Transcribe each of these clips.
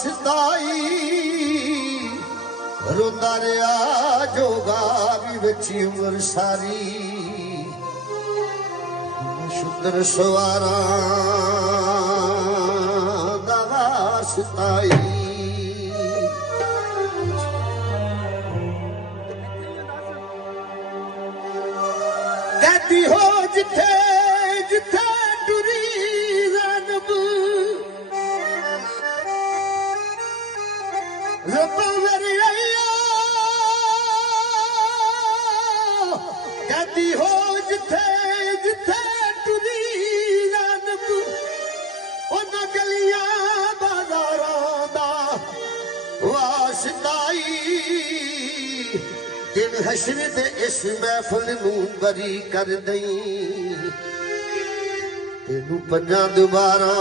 सताई रोंदा रहा जोगा भी बची उम्र सारी शुद्र सवारा दवा सताई कहती हो जिथे जिथे टुरी ज़ैनब रब मेरी अय्या कहती हो जिथे जिथे टुरी ज़ैनब उन्हां गलियां बाज़ारां दा वास्ताई दिन हशर दे इस महफिल नूं बरी कर दई तेनू पंजां दुबारा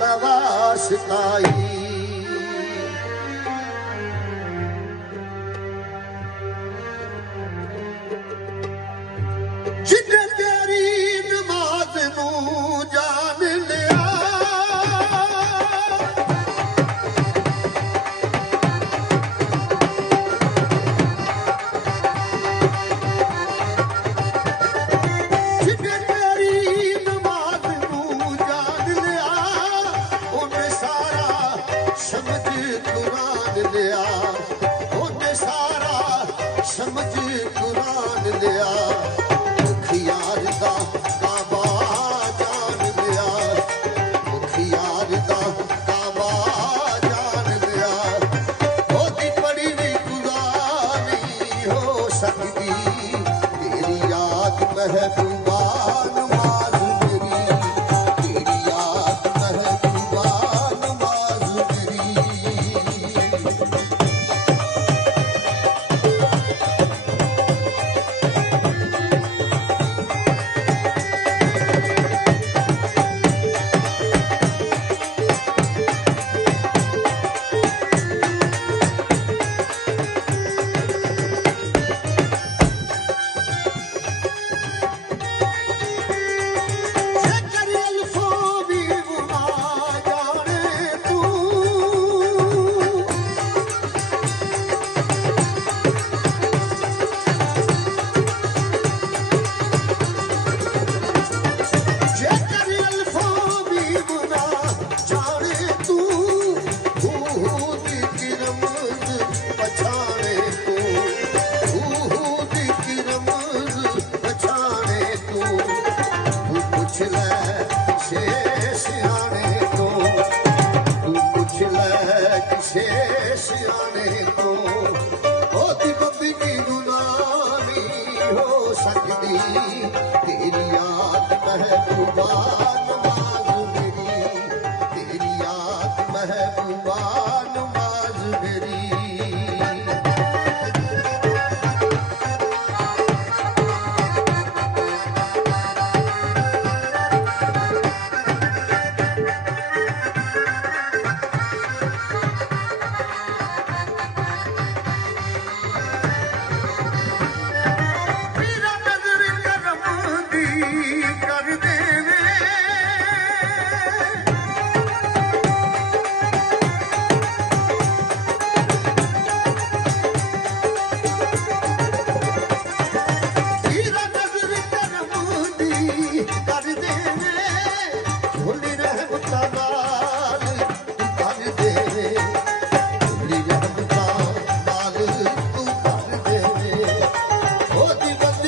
दा वास्ताई जिन्ने तेरी नमाज नूं जान लिया समझ कुरान लिया मुखियार दा काबा जान लिया मुखियार दा काबा जान लिया ओदी पड़ी भी गुज़ारी हो सकती तेरी याद महबूबा नमाज मेरी तेरी याद महबूबा नमाज मेरी सियाने को होती बब्बी की गुनानी हो सकती तेरी याद महबूबा